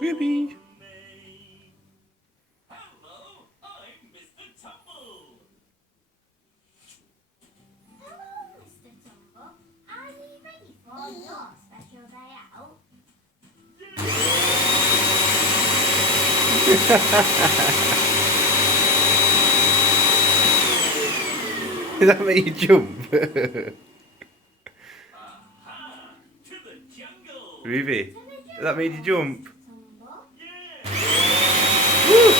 Ruby. Hello, I'm Mr. Tumble. Hello, Mr. Tumble. Are you ready for your special day out? Does that make you jump? Aha! To the jungle. Ruby, does that make you jump? Tumble. Yeah. Woo!